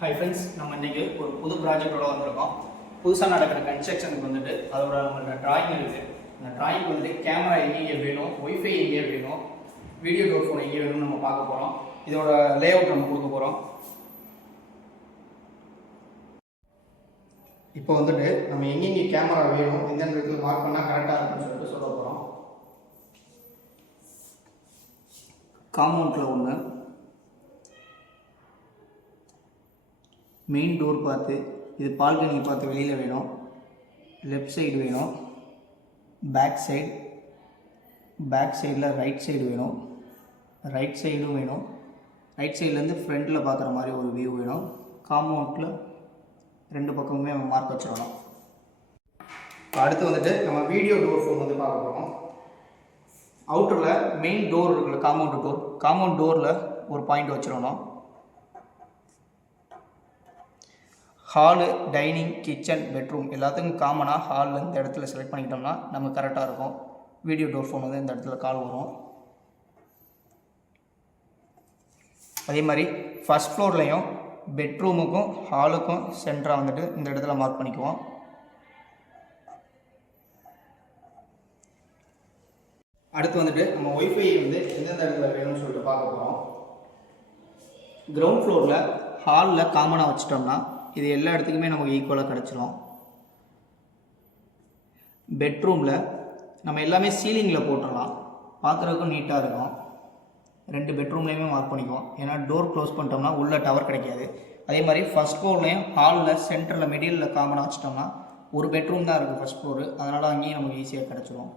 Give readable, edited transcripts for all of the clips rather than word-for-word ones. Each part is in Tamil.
ஹை ஃப்ரெண்ட்ஸ், நம்ம இன்றைக்கி ஒரு புது ப்ராஜெக்டோட வந்திருக்கோம். புதுசாக நடக்கிற கன்ஸ்ட்ரக்ஷனுக்கு வந்துட்டு அதோட நம்மளோட ட்ராயிங் இருக்குது. அந்த ட்ராயிங் வந்துட்டு கேமரா எங்கே வேணும், ஒய்ஃபை எங்கே வேணும், வீடியோ டோர் ஃபோன் எங்கே வேணும்னு நம்ம பார்க்க போகிறோம். இதோட லே அவுட் நம்ம கொடுக்க போகிறோம். இப்போ வந்துட்டு நம்ம எங்கெங்கே கேமரா வேணும், எந்தெந்த இடத்துல மார்க் பண்ணால் கரெக்டாக இருக்குன்னு சொல்லிட்டு சொல்ல போகிறோம். காம்பவுண்டில் ஒன்று, மெயின் டோர் பார்த்து இது பால்கனி பார்த்து வெளியில் வேணும், லெஃப்ட் சைடு வேணும், பேக் சைடில் ரைட் சைடு வேணும், ரைட் சைடும் வேணும், ரைட் சைட்லேருந்து ஃப்ரண்ட்டில் பார்க்குற மாதிரி ஒரு வியூ வேணும். காம்பவுண்டில் ரெண்டு பக்கமுமே மார்க் வச்சிடணும். இப்போ அடுத்து வந்துட்டு நம்ம வீடியோ டோர் ஃபோன் வந்து பார்க்க போகிறோம். அவுட்டரில் மெயின் டோர் இருக்குல்ல, காம்பவுண்ட் டோரில் ஒரு பாயிண்ட் வச்சிடணும். ஹாலு, டைனிங், கிச்சன், பெட்ரூம் எல்லாத்துக்கும் காமனாக ஹாலில் இந்த இடத்துல செலக்ட் பண்ணிக்கிட்டோம்னா நம்ம கரெக்டாக இருக்கும். வீடியோ டோர் ஃபோன் வந்து இந்த இடத்துல கால் வரும். அதே மாதிரி ஃபஸ்ட் ஃப்ளோர்லேயும் பெட்ரூமுக்கும் ஹாலுக்கும் சென்டராக வந்துட்டு இந்த இடத்துல மார்க் பண்ணிக்குவோம். அடுத்து வந்துட்டு நம்ம ஒய்ஃபை வந்து எந்தெந்த இடத்துல வேணும்னு சொல்லிட்டு பார்க்க போகிறோம். கிரவுண்ட் ஃப்ளோரில் ஹாலில் காமனாக வச்சிட்டோம்னா இது எல்லா இடத்துக்குமே நமக்கு ஈக்குவலாக கிடச்சிரும். பெட்ரூமில் நம்ம எல்லாமே சீலிங்கில் போட்டுடலாம், பார்க்குறதுக்கும் நீட்டாக இருக்கும். ரெண்டு பெட்ரூம்லேயுமே மார்க் பண்ணிக்குவோம், ஏன்னா டோர் க்ளோஸ் பண்ணிட்டோம்னா உள்ளே டவர் கிடைக்காது. அதே மாதிரி ஃபஸ்ட் ஃப்ளோர்லேயும் ஹாலில் சென்டரில் மிடில் காமனாக வச்சிட்டோம்னா ஒரு பெட்ரூம் தான் இருக்குது ஃபஸ்ட் ஃப்ளோரு, அதனால் அங்கேயும் நமக்கு ஈஸியாக கிடச்சிரும்.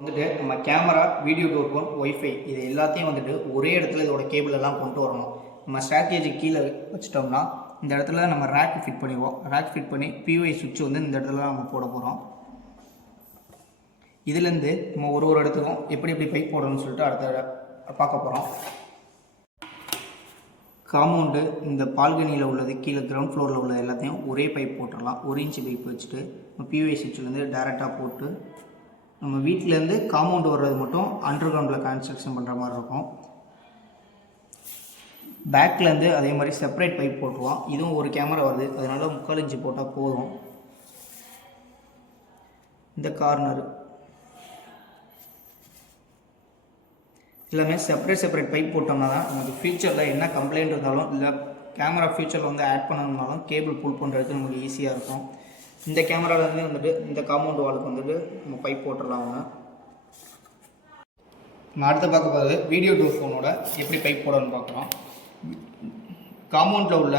வந்துட்டு நம்ம camera, video door phone, wifi இது எல்லாத்தையும் வந்துட்டு ஒரே இடத்துல இதோட கேபிள் எல்லாம் கொண்டு வரணும். நம்ம ஸ்ட்ராட்டஜிக்கு கீழே வச்சிட்டோம்னா இந்த இடத்துல நம்ம ரேக் ஃபிட் பண்ணிடுவோம். ரேக் ஃபிட் பண்ணி பியூஐ சுவிட்ச் வந்து இந்த இடத்துல நம்ம போட போகிறோம். இதுலேருந்து நம்ம ஒரு இடத்துக்கும் எப்படி பைப் போடணும்னு சொல்லிட்டு அடுத்த பார்க்க போகிறோம். காம்பவுண்டு இந்த பால்கனியில் உள்ளது, கீழே கிரவுண்ட் ஃப்ளோரில் உள்ளது எல்லாத்தையும் ஒரே பைப் போட்டுடலாம். 1 இன்ச் பைப் வச்சுட்டு நம்ம பியூஐ சுவிட்ச்லேருந்து டேரெக்டாக போட்டு நம்ம வீட்டிலேருந்து காம்பவுண்டு வர்றது மட்டும் அண்டர் கிரவுண்டில் கன்ஸ்ட்ரக்ஷன் பண்ணுற மாதிரி இருக்கும். பேக்லேருந்து அதே மாதிரி செப்பரேட் பைப் போட்டுருவோம். இதுவும் ஒரு கேமரா வருது, அதனால் 3/4 இன்ச்சு போட்டால் போதும். இந்த கார்னரு எல்லாமே செப்பரேட் பைப் போட்டோம்னா தான் நமக்கு ஃபியூச்சரில் என்ன கம்ப்ளைண்ட் இருந்தாலும் இல்லை கேமரா ஃபியூச்சரில் வந்து ஆட் பண்ணணும்னாலும் கேபிள் புல் பண்ணுறதுக்கு நமக்கு ஈஸியாக இருக்கும். இந்த கேமராலேருந்து வந்துட்டு இந்த காம்பவுண்ட் வாலுக்கு வந்துட்டு நம்ம பைப் போட்டுடலாம். ஒன்று நம்ம அடுத்து பார்க்க போகிறது வீடியோ டோர் ஃபோனோட எப்படி பைப் போடணும்னு பார்க்குறோம். காம்பவுண்டில் உள்ள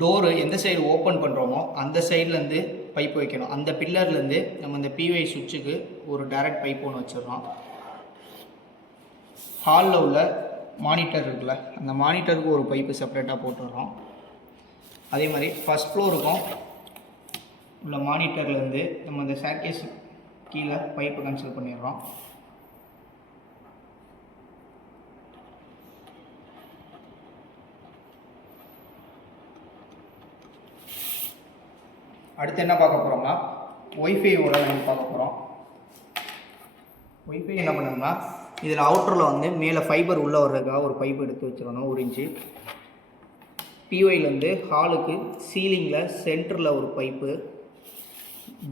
டோரு எந்த சைடு ஓப்பன் பண்ணுறோமோ அந்த சைட்லேருந்து பைப் வைக்கணும். அந்த பில்லர்லேருந்து நம்ம இந்த பிவை சுவிட்சுக்கு ஒரு டைரக்ட் பைப் ஒன்று வச்சிடறோம். ஹாலில் உள்ள மானிட்டர் இருக்குல்ல, அந்த மானிட்டருக்கு ஒரு பைப்பு செப்பரேட்டாக போட்டுடுறோம். அதே மாதிரி ஃபஸ்ட் ஃப்ளோருக்கும் உள்ள மானிட்டர்லேருந்து நம்ம இந்த ஸ்டேர்கேஸ் கீழே பைப்பு கன்சல் பண்ணிடுறோம். அடுத்து என்ன பார்க்க போகிறோம்னா ஒய்ஃபையோட நம்ம பார்க்க போகிறோம். ஒய்ஃபை என்ன பண்ணோம்னா இதில் அவுட்டரில் வந்து மேலே ஃபைபர் உள்ளே வர்றதுக்காக ஒரு பைப் எடுத்து வச்சிடணும் 1 இன்ச்சு. பிஒய்லேருந்து ஹாலுக்கு சீலிங்கில் சென்டரில் ஒரு பைப்பு,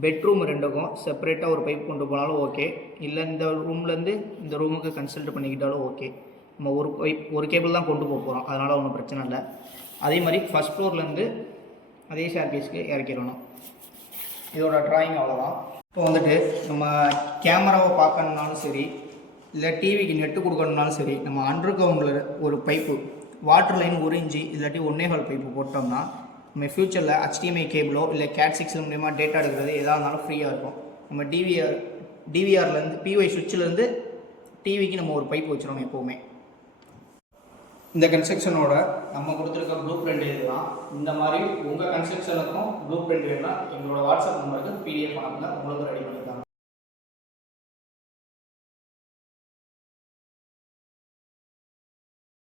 பெட்ரூம் ரெண்டுக்கும் செப்பரேட்டாக ஒரு பைப் கொண்டு போனாலும் ஓகே, இல்லை இந்த ரூம்லேருந்து இந்த ரூமுக்கு கன்சல்ட் பண்ணிக்கிட்டாலும் ஓகே. நம்ம ஒரு கேபிள் தான் கொண்டு போக போகிறோம், அதனால் ஒன்றும் பிரச்சனை இல்லை. அதே மாதிரி ஃபஸ்ட் ஃப்ளோர்லேருந்து அதே ஸ்டேர்கேஸ்க்கு இறக்கிடணும். இதோட ட்ராயிங் அவ்வளோதான். இப்போ வந்துட்டு நம்ம கேமராவை பார்க்கணுன்னாலும் சரி, இல்லை டிவிக்கு நெட்டு கொடுக்கணுன்னாலும் சரி, நம்ம அண்டர் கிரவுண்டில் ஒரு பைப்பு வாட்டர் லைன் 1 இன்ச்சு இல்லாட்டி 1.25 பைப்பு போட்டோம்னா நம்ம ஃப்யூச்சரில் HDMI கேபிளோ இல்லை CAT6 மூலமா டேட்டா எடுக்கிறது எதாக இருந்தாலும் ஃப்ரீயாக இருக்கும். நம்ம டிவிஆர்லேருந்து பிஒய் சுவிட்சிலேருந்து டிவிக்கு நம்ம ஒரு பைப் வச்சுருவோம் எப்போவுமே. இந்த கன்ஸ்ட்ரக்ஷனோட நம்ம கொடுத்துருக்க ப்ளூ பிரிண்ட் இதுதான். இந்த மாதிரி உங்கள் கன்ஸ்ட்ரக்ஷனுக்கும் ப்ளூ பிரிண்ட் வேணும்னா எங்களோட வாட்ஸ்அப் நம்பருக்கு PDF அனுப்புங்க, உங்களுக்கு ரெடி பண்ணிக்கலாம்.